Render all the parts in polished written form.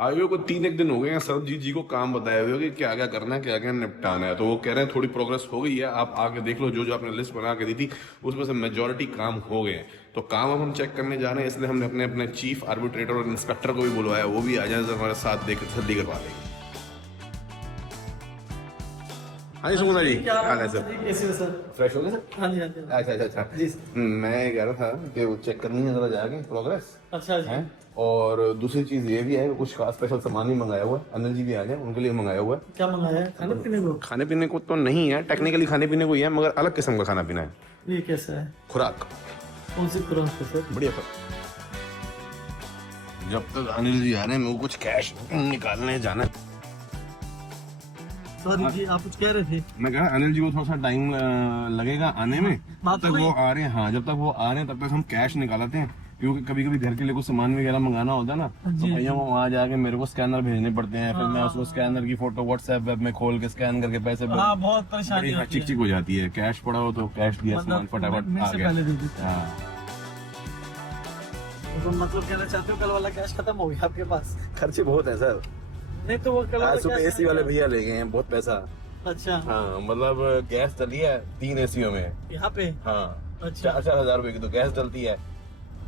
आए हुए को 3 दिन हो गए हैं, सरबजीत जी को काम बताए हुए कि क्या क्या करना है, क्या क्या निपटाना है। तो वो कह रहे हैं थोड़ी प्रोग्रेस हो गई है, आप आके देख लो, जो जो आपने लिस्ट बना के दी थी उसमें से मेजोरिटी काम हो गए हैं। तो काम अब हम चेक करने जा रहे हैं, इसलिए हमने अपने अपने चीफ आर्बिट्रेटर और इंस्पेक्टर को भी बुलवाया, वो भी आ जाए हमारे साथ देख तसल्ली करवा देंगे। हाँ जी सुकुंदर जी, क्या हाल है सर? कैसे हो सर? फ्रेश हो गए सर? हाँ जी हाँ जी। अच्छा अच्छा अच्छा जी सर। मैं ये कह रहा था कि वो चेक करनी है जरा जाके प्रोग्रेस अच्छा जी। है। और दूसरी चीज ये भी है कि कुछ खास स्पेशल सामान भी मंगाया हुआ है, अनिल जी भी आ जाए, उनके लिए मंगाया हुआ है। क्या मंगाया है? खाने पीने को? खाने पीने को तो नहीं है, टेक्निकली खाने पीने को ही है, मगर अलग किस्म का खाना पीना है। ये कैसा है? खुराक कौन सी खुराक है सर? बढ़िया सर। जब तक अनिल जी आ रहे हैं मेरे को कुछ कैश निकालने जाना है। सॉरी जी, आप कुछ कह रहे थे? मैं कह रहा अनिल जी को थोड़ा सा टाइम लगेगा आने में, बात जब तक वो आ रहे हैं। हाँ, जब तक वो आ रहे हैं तब तक हम कैश निकालते हैं, क्योंकि कभी कभी घर के लिए कुछ सामान वगैरह मंगाना होता है ना, तो भैया वो वहाँ जाके मेरे को स्कैनर भेजने पड़ते हैं, फिर मैं उसको स्कैनर की फोटो व्हाट्सएप वेब में खोल के स्कैन करके पैसे हाँ, बहुत परेशानी होती चिक चिक हो जाती है। कैश पड़ा हो तो कैश दिया, सामान फटाफट मेरे आ से गया। पहले दे देते हैं। हाँ, तो मतलब कहना चाहते हो कल वाला कैश खत्म हो गया आपके पास? खर्चे बहुत है सर। नहीं तो वो कल वाला आज सुबह कैश एसी वाले भैया ले गए हैं बहुत पैसा। अच्छा, हाँ, मतलब गैस डली है 3 एसीओ में। यहाँ पे? हाँ, अच्छा, 4-4 हजार रुपए की तो गैस डलती है।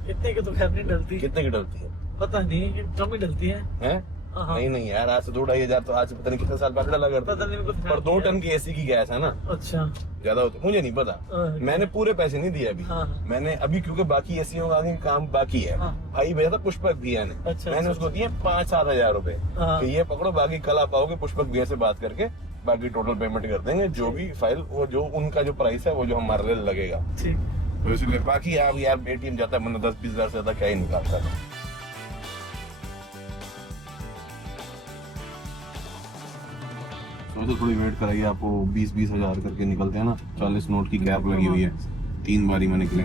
इतने की तो खैर नहीं डलती। कितने की डलती है? पता नहीं, कम ही डलती है। हैं? हाँ। नहीं नहीं यार, आज से 2-2.5 हजार तो आज से पता नहीं कितने साल पहले डला करता पता नहीं मेरे को पर 2 टन की एसी की गैस है ना, अच्छा। ज्यादा होती मुझे नहीं पता। अच्छा। मैंने पूरे पैसे नहीं दिए अभी। हाँ। मैंने अभी, क्योंकि बाकी एसीओ का आगे काम बाकी है। हाँ। भाई भेजा था पुष्पक भैया ने। अच्छा, मैंने अच्छा, उसको दिए 5-7 हजार रुपए हाँ। कि ये पकड़ो, बाकी कल आप आओगे पुष्पक भैया से बात करके बाकी टोटल पेमेंट कर देंगे, जो भी फाइल वो जो उनका जो प्राइस है वो जो हमारे लिए लगेगा। ठीक। तो इसलिए बाकी आप यार एटीएम जाता है बंदा 10-20 हजार से ज्यादा क्या ही निकालता है। तो थोड़ी वेट कराइए, आपको 20-20 हजार करके निकलते हैं ना। 40 नोट की कैप लगी हुई है, 3 बारी में निकले।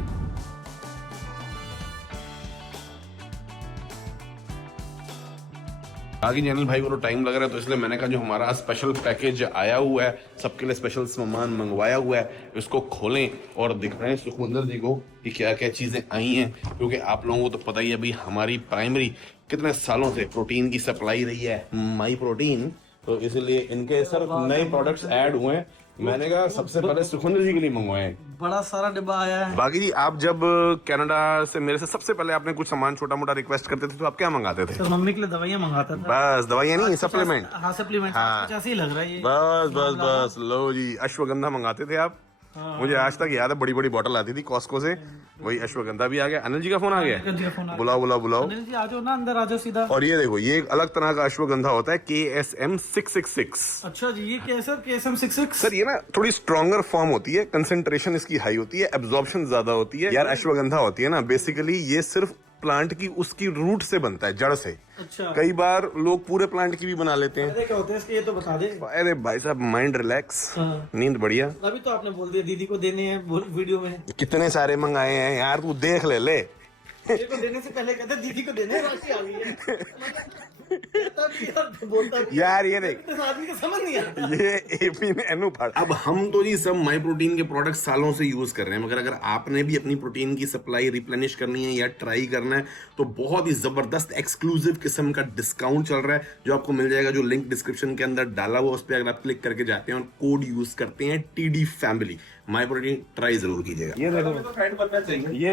आगे जैनल भाई को तो टाइम लग रहा है, तो इसलिए मैंने कहा जो हमारा स्पेशल पैकेज आया हुआ है, सबके लिए स्पेशल सामान मंगवाया हुआ है, इसको खोलें और दिखाएं सुखविंदर जी को कि क्या क्या चीजें आई हैं। क्योंकि आप लोगों को तो पता ही है भाई, हमारी प्राइमरी कितने सालों से प्रोटीन की सप्लाई रही है, माई प्रोटीन। तो इसलिए इनके सिर्फ नए प्रोडक्ट्स ऐड हुए हैं। मैंने कहा सबसे पहले सुखविंदर जी के लिए मंगवाए हैं। बड़ा सारा डिब्बा आया है। बाकी जी, आप जब कनाडा से मेरे से सबसे पहले आपने कुछ सामान छोटा मोटा रिक्वेस्ट करते थे तो आप क्या मंगाते थे? तो मम्मी के लिए दवाइयाँ मंगाता था। बस दवाइयाँ नहीं, सप्लीमेंट। हाँ, सप्लीमेंट। हाँ। कुछ ऐसे ही लग रहा है ये। बस बस बस लो जी, अश्वगंधा मंगाते थे आप। हाँ। मुझे आज तक याद है, बड़ी बड़ी बोतल आती थी कॉस्को से, वही अश्वगंधा भी आ गया। अनिल जी का फोन आ गया, अनिल जी का फोन आ गया। बुलाओ बुलाओ बुलाओ। अनिल जी आ जाओ ना, अंदर आ जाओ सीधा। और ये देखो, ये एक अलग तरह का अश्वगंधा होता है, KSM 666। अच्छा जी, ये कैसे? KSM 66 सर ये ना थोड़ी स्ट्रॉन्गर फॉर्म होती है, कंसेंट्रेशन इसकी हाई होती है, एब्जॉर्प्शन ज्यादा होती है। यार अश्वगंधा होती है ना, बेसिकली ये सिर्फ प्लांट की उसकी रूट से बनता है, जड़ से। अच्छा। कई बार लोग पूरे प्लांट की भी बना लेते हैं। अरे क्या होते हैं इसके, ये तो बता दे। अरे भाई साहब, माइंड रिलैक्स, हाँ। नींद बढ़िया। अभी तो आपने बोल दिया दीदी को देने हैं वीडियो में। कितने सारे मंगाए हैं यार, तू देख ले। मेरे को देने से पहले कहते दीदी को देने, राशि आ गई है। कहता भी यार, बोलता भी यार ये देख, इस आदमी को समझ नहीं आता। ये एपी ने एनु फाड़। अब हम तो जी सब माई प्रोटीन के प्रोडक्ट सालों से यूज कर रहे हैं, मगर अगर आपने भी अपनी प्रोटीन की सप्लाई रिप्लेनिश करनी है या ट्राई करना है, तो बहुत ही जबरदस्त एक्सक्लूसिव किस्म का डिस्काउंट चल रहा है, जो आपको मिल जाएगा, जो लिंक डिस्क्रिप्शन के अंदर डाला हुआ, उस पर अगर आप क्लिक करके जाते हैं और कोड यूज करते हैं TD फैमिली, माई प्रोटीन ट्राई जरूर कीजिएगा। ये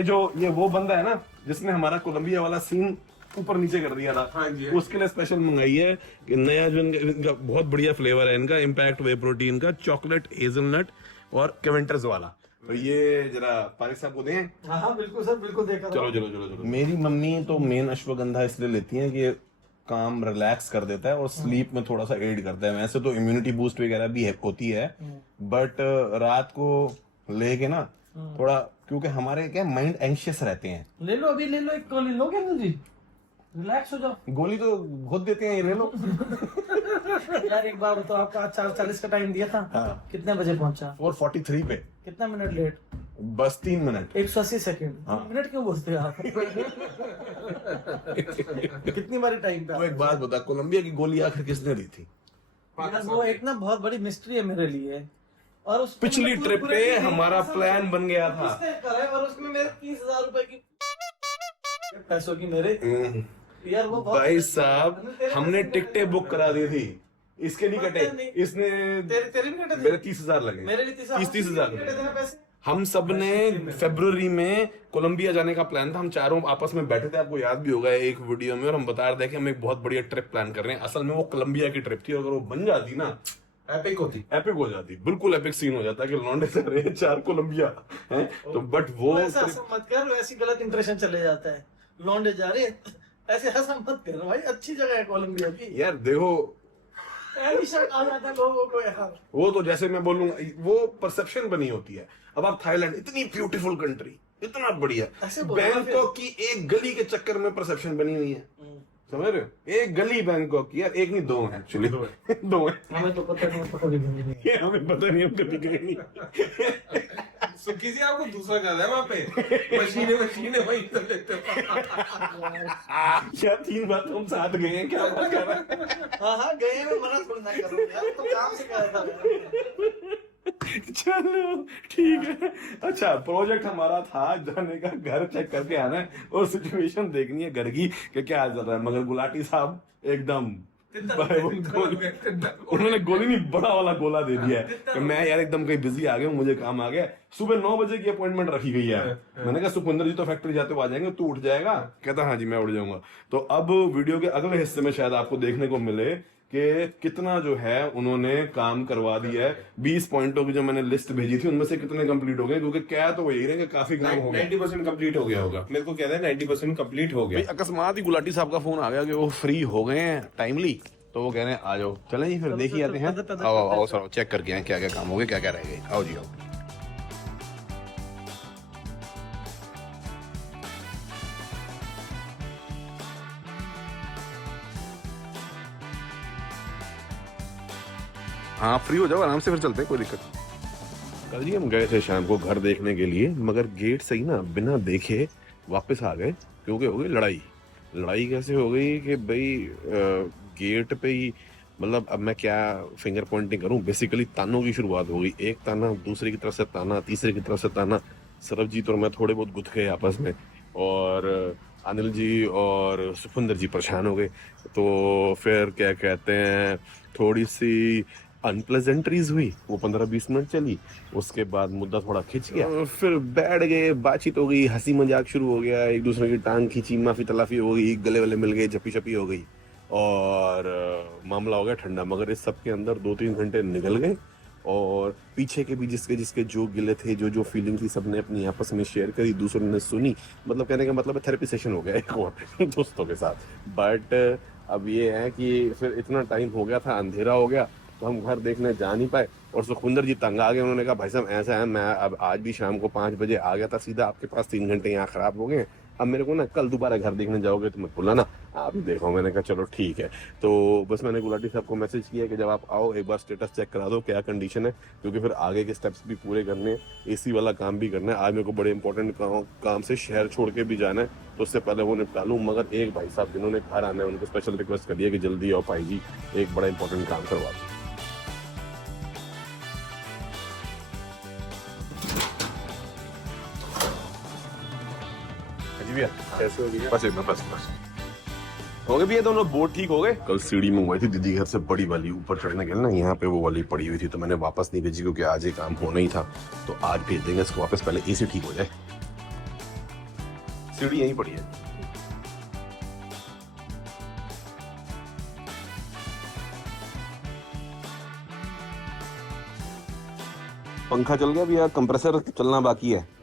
देखो, ये वो बंदा है ना जिसने हमारा कोलंबिया वाला सीन ऊपर नीचे कर दिया था। हाँ जी। उसके लिए स्पेशल मंगाई है कि नया जो इनका बहुत बढ़िया फ्लेवर है, इनका इम्पैक्ट वे प्रोटीन का, चॉकलेट हेजलनट और केवेंटर्स वाला। तो ये जरा पारिक साहब को दें। हाँ हाँ बिल्कुल सर, बिल्कुल देखा। चलो चलो चलो चलो। मेरी मम्मी तो मेन अश्वगंधा इसलिए लेती है कि ये काम रिलैक्स कर देता है और स्लीप में थोड़ा सा एड करता है। वैसे तो इम्यूनिटी बूस्ट वगैरह भी होती है, बट रात को लेके ना थोड़ा, क्योंकि हमारे क्या माइंड एंशियस रहते हैं। ले लो, अभी ले लो, एक गोली लोगे ना जी, रिलैक्स हो जाओ। गोली तो बहुत देते हैं, ये ले लो। यार एक बार तो आपका 4:40 का टाइम दिया था। हाँ। कितने बजे पहुंचा? 4:43 पे। कितना मिनट लेट? बस 3 मिनट। 180 सेकंड। हाँ। मिनट क्यों बोलते हैं आप? कितनी बारी टाइम पे? तो एक बात बता, कोलंबिया की गोली आखिर किसने दी थी? यार वो एक ना बहुत बड़ी मिस्ट्री है मेरे लिए। और उस पिछली ट्रिप पे हमारा प्लान बन गया था। किसने करा है? और उसमें मेरे 30,000 रुपए की पैसों की मेरे यार वो बहुत भाई साहब हमने टिकटें बुक करा दी थी, इसके नहीं कटे, इसने तेरे नहीं कटे थे? मेरे 30,000 लगे, मेरे भी 30,000 कटे थे ना पैसे। हम सब ने फरवरी में कोलंबिया जाने का प्लान था, हम चारों आपस में बैठे थे, आपको याद भी होगा एक वीडियो में, और हम बता रहे थे कि हम एक बहुत बढ़िया ट्रिप प्लान कर रहे हैं। असल में वो कोलंबिया की ट्रिप थी, और अगर वो बन जाती ना एपिक होती, एपिक हो जाती, बिल्कुल एपिक सीन हो जाता कि लौंडे से रहे 4 कोलंबिया हैं तो, बट वो ऐसा मत कर, ऐसी गलत इंप्रेशन चले जाता है, लौंडे जा रहे ऐसे ऐसा मत कर भाई, अच्छी जगह है कोलंबिया की यार देखो, ऐसी शक आ जाता है लोगों को यार। वो तो जैसे मैं बोलूंगा वो परसेप्शन बनी होती है। अब आप थाईलैंड, इतनी ब्यूटीफुल कंट्री, इतना बढ़िया, बैंकॉक की एक गली के चक्कर में परसेप्शन बनी हुई है, समझ रहे हो? एक गली बैंकॉक की, यार एक नहीं दो है एक्चुअली, दो है। हमें तो पता नहीं, पता भी नहीं, हमें पता नहीं, हम कभी गए नहीं। सुखी जी आपको दूसरा ज्यादा है वहाँ पे, मशीने वहीं तो लेते हो। क्या 3 बार तो हम साथ गए हैं, क्या बात कर रहा है? हाँ गए, मैं मना थोड़ी ना करूँ यार, तो काम से कहा था। चलो ठीक है। अच्छा, प्रोजेक्ट हमारा था जाने का, घर चेक करके आना है और सिचुएशन देखनी है घर की कि क्या हाल चल रहा है, मगर गुलाटी साहब एकदम उन्होंने गोली नहीं, बड़ा वाला गोला दे दिया है कि मैं यार एकदम कहीं बिजी आ गया हूँ, मुझे काम आ गया। सुबह 9 बजे की अपॉइंटमेंट रखी गई है। मैंने कहा सुखविंदर जी तो फैक्ट्री जाते हुए आ जाएंगे, तू उठ जाएगा? कहता हाँ जी मैं उठ जाऊंगा। तो अब वीडियो के अगले हिस्से में शायद आपको देखने को मिले कि कितना जो है उन्होंने काम करवा दिया है। 20 पॉइंटों की जो मैंने लिस्ट भेजी थी उनमें से कितने कंप्लीट हो गए, क्योंकि क्या तो वही रहे कि काफी काम हो गया। 90% कंप्लीट हो गया होगा, मेरे को कहता है 90% कंप्लीट हो गया। अकस्मात ही गुलाटी साहब का फोन आ गया कि वो फ्री हो गए हैं टाइमली, तो वो कह रहे हैं आ जाओ। चलें जी फिर देखिए आते हैं। आओ आओ सर, चेक करके आए क्या क्या काम हो गए, क्या क्या रह गए। आओ जी आओ। हाँ फ्री हो जाओ आराम से, फिर चलते हैं, कोई दिक्कत नहीं। कल जी हम गए थे शाम को घर देखने के लिए, मगर गेट से ही ना बिना देखे वापस आ गए, क्योंकि हो गई लड़ाई। लड़ाई कैसे हो गई कि भाई गेट पे ही, मतलब अब मैं क्या फिंगर पॉइंटिंग करूं, बेसिकली तानों की शुरुआत हो गई। एक ताना, दूसरे की तरफ से ताना, तीसरे की तरफ से ताना। सरबजीत और मैं थोड़े बहुत गुथ गए आपस में, और अनिल जी और सुखविंदर जी परेशान हो गए। तो फिर क्या कहते हैं, थोड़ी सी अनप्लेजेंट्रीज हुई, वो 15-20 मिनट चली। उसके बाद मुद्दा थोड़ा खिंच गया, फिर बैठ गए, बातचीत हो गई, हंसी मजाक शुरू हो गया, एक दूसरे की टांग खींची, माफी तलाफी हो गई, गले वले मिल गए, झपी छपी हो गई, और मामला हो गया ठंडा। मगर इस सब के अंदर 2-3 घंटे निकल गए, और पीछे के भी जिसके जिसके जो गिले थे, जो जो फीलिंग थी, सबने अपनी आपस में शेयर करी, दूसरों ने सुनी। मतलब कहने का मतलब थेरेपी सेशन हो गया एक और दोस्तों के साथ। बट अब ये है कि फिर इतना टाइम हो गया था, अंधेरा हो गया, तो हम घर देखने जा नहीं पाए। और सुखविंदर जी तंग आ गए, उन्होंने कहा भाई साहब ऐसा है, मैं अब आज भी शाम को 5 बजे आ गया था सीधा आपके पास, 3 घंटे यहाँ खराब हो गए, अब मेरे को ना कल दोबारा घर देखने जाओगे तो मत बुलाना, आप ही देखो। मैंने कहा चलो ठीक है। तो बस मैंने गुलाटी साहब को मैसेज किया कि जब आप आओ एक बार स्टेटस चेक करा दो क्या कंडीशन है, क्योंकि फिर आगे के स्टेप्स भी पूरे करने हैं, एसी वाला काम भी करना है। आज मेरे को बड़े इंपॉर्टेंट काम से शहर छोड़ के भी जाना है, तो उससे पहले वो निपटा लूँ। मगर एक भाई साहब जिन्होंने घर आना है, उनको स्पेशल रिक्वेस्ट करिए कि जल्दी आओ भाई जी, एक बड़ा इंपॉर्टेंट काम करवा दो। भैया कैसे हो गया? बस एकदम बस हो गए भैया, दोनों बोर्ड ठीक हो गए। कल सीढ़ी मंगवाई थी दीदी घर से, बड़ी वाली, ऊपर चढ़ने के लिए ना, यहाँ पे वो वाली पड़ी हुई थी, तो मैंने वापस नहीं भेजी क्योंकि आज ये काम होना ही था, तो आज भेज देंगे इसको वापस, पहले एसी ठीक हो जाए। सीढ़ी यहीं पड़ी है। पंखा चल गया भैया, कंप्रेसर चलना बाकी है।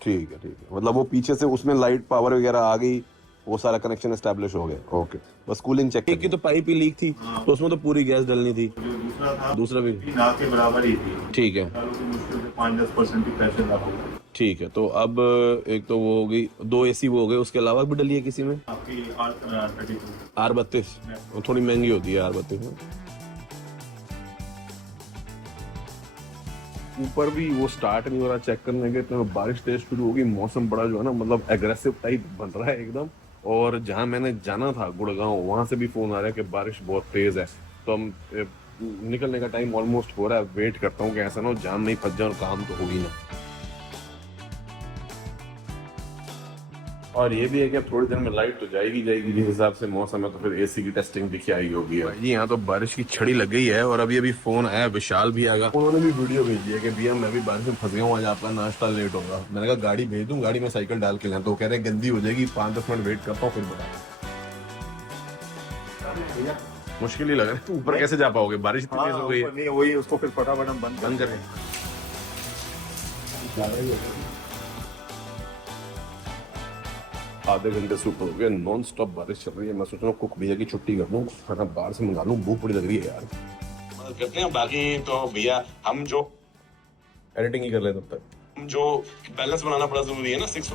ठीक है ठीक है, मतलब वो पीछे से उसमें लाइट पावर वगैरह आ गई, वो सारा कनेक्शन एस्टेब्लिश हो गया। ओके, बस कूलिंग चेक की, तो पाइप ही लीक थी, तो उसमें तो पूरी गैस डलनी थी। दूसरा था, दूसरा भी ना के बराबर ही थी। ठीक है, मुश्किल से 5-10% ही पैसे लगा। ठीक है। तो अब एक तो वो हो गई, 2 एसी वो हो गए, उसके अलावा भी डली है किसी में? आपकी R32 वो थोड़ी महंगी होती है R32 में। ऊपर भी वो स्टार्ट नहीं हो रहा, चेक करने गए तो बारिश तेज शुरू होगी, मौसम बड़ा जो है ना, मतलब एग्रेसिव टाइप बन रहा है एकदम। और जहां मैंने जाना था गुड़गांव, वहां से भी फोन आ रहा है कि बारिश बहुत तेज है। तो हम निकलने का टाइम ऑलमोस्ट हो रहा है, वेट करता हूँ कि ऐसा ना हो जाम में ही फंस जाऊं, काम तो होगी ना। और ये भी है कि अब थोड़ी देर में लाइट तो जाएगी जिस हिसाब से मौसम है, तो फिर एसी की टेस्टिंग भी क्या ही होगी। भाई यहाँ तो बारिश की छड़ी लग गई है, और अभी फोन आया, विशाल भी आएगा, उन्होंने भी वीडियो भेजी है कि भैया मैं भी बारिश में फंस गया हूँ, आज आपका नाश्ता लेट होगा। मैंने कहा गाड़ी भेज दूँ, गाड़ी में साइकिल डाल के लें, तो कह रहे हैं गंदी हो जाएगी, 5-10 मिनट वेट करता हूँ फिर बता। मुश्किल ही लग रहा है, तो ऊपर कैसे जा पाओगे, बारिश इतनी तेज हो गई है। नहीं वही उसको फिर फटाफट हम बंद करें। आधे घंटे से ऊपर हो गया, नॉन स्टॉप बारिश चल रही है। मैं सोच रहा हूँ कुक भैया की छुट्टी कर दूँ, खाना बाहर से मंगा लूँ, भूख बड़ी लग रही है यार। करते हैं बाकी तो भैया हम जो एडिटिंग ही कर ले तब तक, जो बैलेंस बनाना बड़ा जरूरी है ना 6।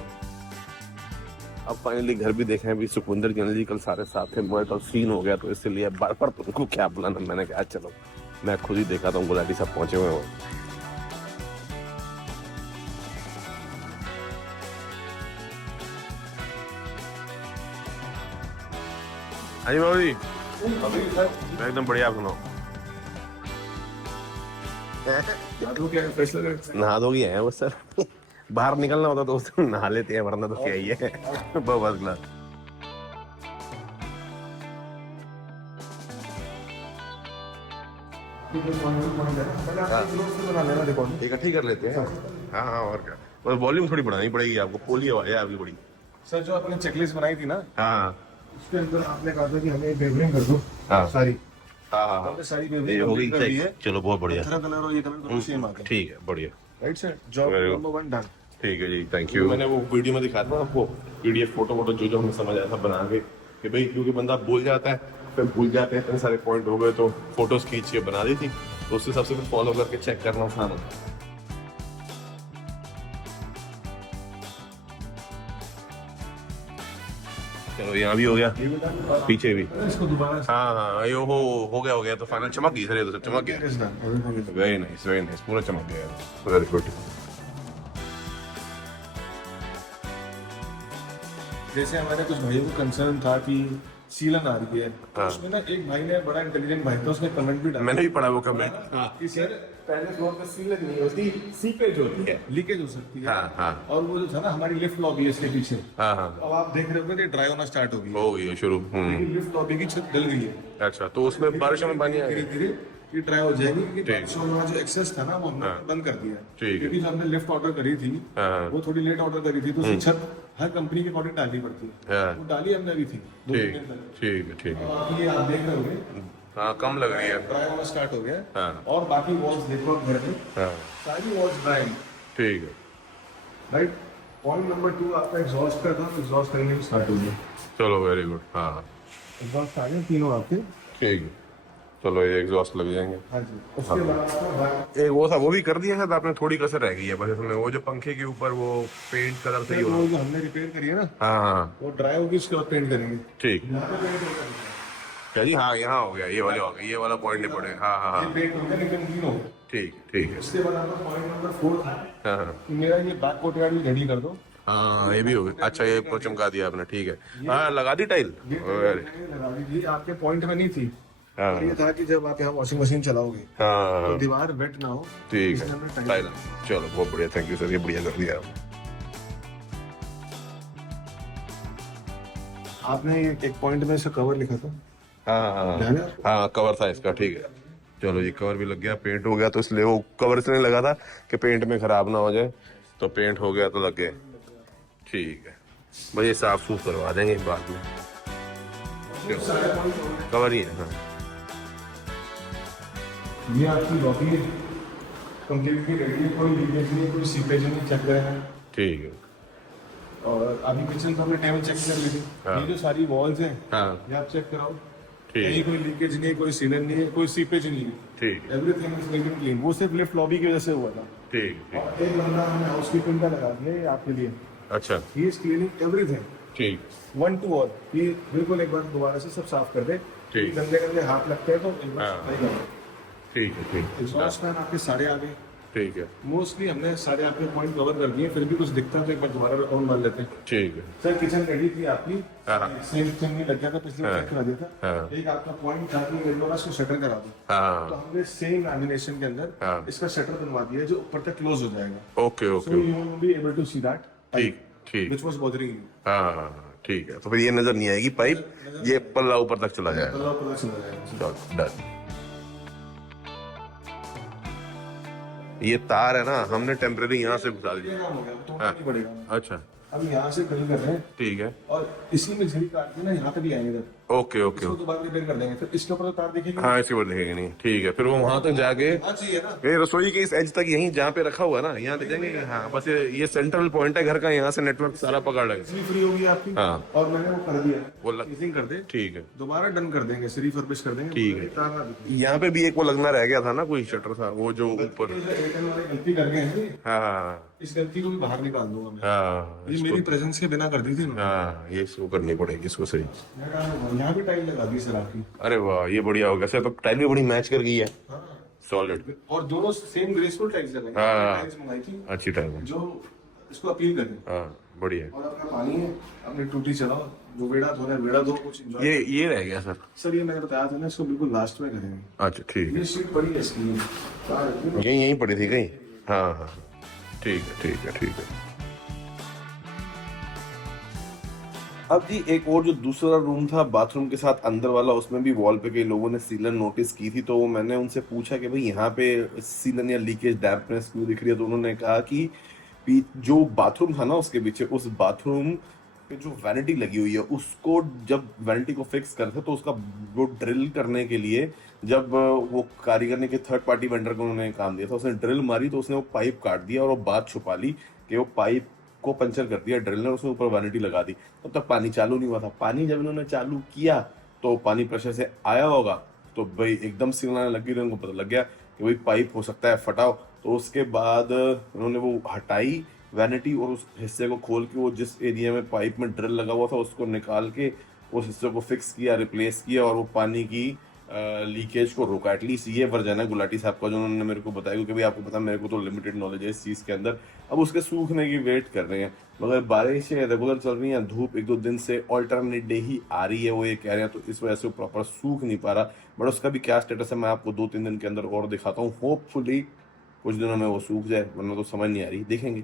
अब फाइनली घर भी देखे हैं, भी सुखविंदर जी जी कल सारे साथ थे, मगर कल सीन हो गया, तो इसलिए बार बार तुमको क्या बुलाना, मैंने कहा चलो मैं खुद ही देखा था, गुलाटी सब पहुंचे हुए हो। हाँ जी बाबू जी, एकदम बढ़िया, आप सुनाओ। नहा धो गया है वो सर, बाहर निकलना होता तो उस दिन नहा लेते हैं, वरना तो क्या ही है। बस ग्लास इकट्ठी कर लेते हैं। हाँ हाँ, और क्या, बस वॉल्यूम थोड़ी बढ़ानी पड़ेगी आपको, पोली आवाज है आपकी बड़ी। सर जो आपने चेकलिस्ट बनाई थी ना, हाँ उसके अंदर आपने कहा था कि हमें वेवरिंग कर दो हाँ सारी, हाँ हाँ, हमने सारी ये वेवरिंग हो गई कर दी है। चलो बहुत बढ़िया, पत्थर कलर और ये कलर दोनों सेम आ गए। ठीक है, बढ़िया, right sir, job Very good. Number 1 done. ठीक है जी, थैंक यू। मैंने वो वीडियो में दिखाया था आपको, पीडीएफ फोटो जो हमें समझ आया था बना के, कि भाई क्योंकि बंदा भूल जाता है, फिर भूल जाते हैं, इतने सारे पॉइंट हो गए, तो फोटोज खींच के बना दी थी, तो उसके हिसाब से फिर फॉलो करके चेक करना आसान होता है। चलो यहाँ भी हो गया, पीछे भी, इसको दोबारा हाँ हाँ, ये हो गया तो फाइनल चमक गई सर, ये तो सब चमक गया। वेरी नाइस, पूरा चमक गया, वेरी गुड। जैसे हमारे कुछ भाइयों को कंसर्न था कि सीलन आ रही है, तो हाँ। उसमें ना एक भाई ने, बड़ा इंटेलिजेंट भाई था, उसने कमेंट भी डाला मैंने भी पढ़ा वो कमेंट। कि सर पहले फ्लोर पे सीलन नहीं होती, सीपेज होती है, लीकेज हो सकती है। हाँ हाँ और वो जो था ना हमारी लिफ्ट लॉबी है इसके पीछे, हाँ हाँ, अब आप देख रहे हो ड्राई होना स्टार्ट हो गई है, हो गई है शुरू। लेकिन लिफ्ट लॉबी की छत डल गई है। अच्छा, तो उसमें बारिशों में पानी आ धीरे गया। धीरे ये ट्राई हो जाएगी, क्योंकि ठीक। बारिशों में जो एक्सेस था ना वो हमने हाँ। बंद कर दिया। ठीक है। क्योंकि जो हमने लिफ्ट ऑर्डर करी थी, हाँ। वो थोड़ी लेट ऑर्डर करी थी, तो उसकी छत हर कंपनी के अकॉर्डिंग डालनी पड़ती है। हाँ। वो डाली हमने अभी थी 2 दिन तक। ठीक है, अब ये आप देख रहे होंगे हाँ कम लग रही है। ड्राई होना स्टार्ट हो गया। हाँ। और बाकी वॉल्स देखो आप घर में, हाँ सारी वॉल्स ड्राई, ठीक है, राइट। पॉइंट नंबर 2 आपका एग्जॉस्ट का था, एग्जॉस्ट करने भी स्टार्ट हो गया। चलो वेरी गुड। हाँ एग्जॉस्ट आ गए तीनों आपके। ठीक है, चलो ये एग्जॉस्ट लग जाएंगे। हाँ जी, उसके बाद आपका एक वो था, वो भी कर दिया है, आपने थोड़ी कसर रह गई है बस इसमें, वो जो पंखे के ऊपर वो पेंट कलर से ही हो। वो जो हमने रिपेयर करी है ना, हाँ हाँ वो ड्राई होगी, उसके बाद पेंट करेंगे। ठीक, यहाँ पे पेंट होगा, क्या जी, हाँ यहाँ हो गया, ये वाले हो गए, ये वाला पॉइंट नहीं पड़े। हाँ हाँ ये हाँ, पेंट होगा लेकिन क्लीन होगा। ठीक है। उसके बाद आपका पॉइंट नंबर 4 था हाँ हाँ कि मेरा ये बैक कोट यार्ड भी रेडी कर दो। हाँ, ये भी हो गया। अच्छा, ये को चमका दिया आपने, ठीक है। हाँ, लगा दी टाइल। ये लगा दी, ये आपके पॉइंट में नहीं थी। हाँ और ये था कि जब आप यहाँ वॉशिंग मशीन चलाओगे तो हाँ, दीवार वेट ना हो। ठीक इसलिए हमने है, टाइल टाइल। चलो बहुत बढ़िया, थैंक यू सर, ये बढ़िया कर दिया आपने एक पॉइंट में इसका कवर लिखा था। हाँ ध्यान है? हाँ, कवर था इसका, ठीक है। चलो ये कवर भी लग गया, पेंट हो गया, तो इसलिए वो कवर इसलिए लगा था कि पेंट में खराब ना हो जाए, तो पेंट हो गया तो लग गए। ठीक है, बस ये साफ सूफ करवा देंगे बाद में। कवर ही है। हाँ ये आपकी लॉबी है, कंप्लीटली रेडी है, कोई लीकेज नहीं, कोई सीपेज नहीं, चेक रहे हैं। ठीक है। और अभी किचन तो हमने टेबल चेक कर ली थी। हाँ। ये जो सारी वॉल्स हैं, हाँ ये आप चेक कराओ, ठीक कहीं है, कोई लीकेज नहीं है, कोई सीलन नहीं है, कोई सीपेज नहीं है, ठीक है, एवरीथिंग इज वेरी क्लीन। वो सिर्फ लिफ्ट लॉबी की वजह से हुआ था। ठीक है। और एक बंदा हमने हाउसकीपिंग का लगा दिया, ये आपके लिए। अच्छा, ही इज क्लीनिंग एवरीथिंग ठीक, 1 to all। ये बिल्कुल एक बार दोबारा से सब साफ कर दे। ठीक। गंदे गंदे हाथ लगते हैं तो एक बार हाँ। सफाई करो। ठीक है, ठीक है, एग्जॉस्ट फैन आपके सारे आ गए। ठीक है, मोस्टली हमने सारे आपके पॉइंट कवर कर दिए, फिर भी कुछ दिखता है तो एक बार दोबारा राउंड मार लेते हैं। ठीक है। सर किचन रेडी थी आपकी, हाँ। सेम नहीं लग गया था, पिछले हाँ। चेक करा दिया था। हाँ। एक आपका पॉइंट था कि मेरे को इसको शटर करा दो, तो हाँ, हमने सेम लैमिनेशन के अंदर हाँ। इसका शटर बनवा दिया है जो ऊपर तक क्लोज हो जाएगा। Okay so okay, you will be able to see that. ठीक ठीक। which was bothering you. हाँ ठीक है, तो फिर ये नजर नहीं आएगी पाइप, ये पल्ला ऊपर तक चला जाएगा। पल्ला पल्ला चला जाएगा। चलो डन। ये तार है ना, हमने टेम्परेरी यहाँ से घुसा दिया। ये काम हो गया, तो हाँ। नहीं पड़ेगा। अच्छा अब यहाँ से ड्रिल कर रहे हैं ठीक है, और इसी में झड़ी काट के ना यहाँ तक ले आएंगे इधर, ओके ओके इसको दोबारा रिपेयर कर देंगे, फिर इसके ऊपर तो तार दिखेगी। हाँ इसके बाद देखेंगे नहीं, ठीक है। फिर वो वहां तक जाके हाँ चाहिए ना। ये रसोई के इस एज तक यहीं जहाँ पे रखा हुआ है ना, यहाँ देखेंगे कि हाँ बस ये सेंट्रल पॉइंट है घर का, यहाँ से नेटवर्क सारा पकड़ लेगा। बिजली फ्री होगी आपकी। हाँ। और मैंने वो कर दिया, वो Casing कर दे, ठीक है, दोबारा डन कर देंगे, रिफर्बिश कर देंगे। ठीक है। तार ना दिखे। यहाँ पे भी एक वो लगना रह गया था ना, कोई शटर था वो जो ऊपर। ये जो एयरटेल वाले गलती कर गए हैं, हाँ हाँ इस गलती को भी बाहर निकाल दूंगा मैं। हाँ ये मेरी प्रेजेंस के बिना कर दी थी ना। हाँ, ये इसको करनी पड़ेगी इसको सही। मैं कहा, यहाँ भी टाइल लगा दी सर आपकी। अरे वाह ये बढ़िया हो गया सर, तो टाइल भी बड़ी मैच कर गई है, हाँ। सॉलिड। और दोनों सेम ग्रेसफुल टाइल्स लगाई, हाँ। टाइल्स मंगाई थी अच्छी टाइल है, जो इसको अपील करें। हाँ बढ़िया। और अपना पानी है, अपनी टूटी चलाओ, जो वेड़ा धोना है वेड़ा धो, कुछ enjoy ये रह गया सर। सर ये मैंने बताया था ना, इसको बिल्कुल लास्ट में करेंगे। अच्छा ठीक है, ये शीट पड़ी है इसकी, यहीं पड़ी थी कहीं। हाँ हाँ ठीक है ठीक है ठीक है। अब जी एक और जो दूसरा रूम था बाथरूम के साथ अंदर वाला, उसमें भी वॉल पे कई लोगों ने सीलन नोटिस की थी, तो मैंने उनसे पूछा कि भाई यहाँ पे सीलन या लीकेज डैम्पनेस क्यों दिख रही है, तो उन्होंने कहा कि जो बाथरूम था ना उसके पीछे, उस बाथरूम पे जो वैनिटी लगी हुई है, उसको जब वैनिटी को फिक्स करते तो उसका वो ड्रिल करने के लिए जब वो कारीगर ने, कि थर्ड पार्टी वेंडर को उन्होंने काम दिया था, उसने ड्रिल मारी तो उसने वो पाइप काट दिया और वो बात छुपा ली कि वो पाइप को पंचर कर दिया ड्रिल ने, उसने ऊपर वैनिटी लगा दी। तब तक पानी चालू नहीं हुआ था। पानी जब इन्होंने चालू किया तो पानी प्रेशर से आया होगा, तो भाई एकदम सिगनाने लगी, तो उनको पता लग गया कि भाई पाइप हो सकता है फटाओ। तो उसके बाद उन्होंने वो हटाई वैनिटी और उस हिस्से को खोल के, वो जिस एरिया में पाइप में ड्रिल लगा हुआ था उसको निकाल के उस हिस्से को फिक्स किया, रिप्लेस किया और वो पानी की लीकेज को रोका। एटलीस्ट ये वर्जन है गुलाटी साहब का जो उन्होंने मेरे को बताया, क्योंकि भाई आपको पता मेरे को तो लिमिटेड नॉलेज है इस चीज़ के अंदर। अब उसके सूखने की वेट कर रहे हैं, मगर बारिशें रेगुलर चल रही हैं, धूप एक दो दिन से ऑल्टरनेट डे ही आ रही है, वो ये कह रहे हैं, तो इस वजह से प्रॉपर सूख नहीं पा रहा। बट उसका भी क्या स्टेटस है मैं आपको 2-3 दिन के अंदर और दिखाता हूँ। होपफुली कुछ दिनों में वो सूख जाए, वरना तो समझ नहीं आ रही, देखेंगे।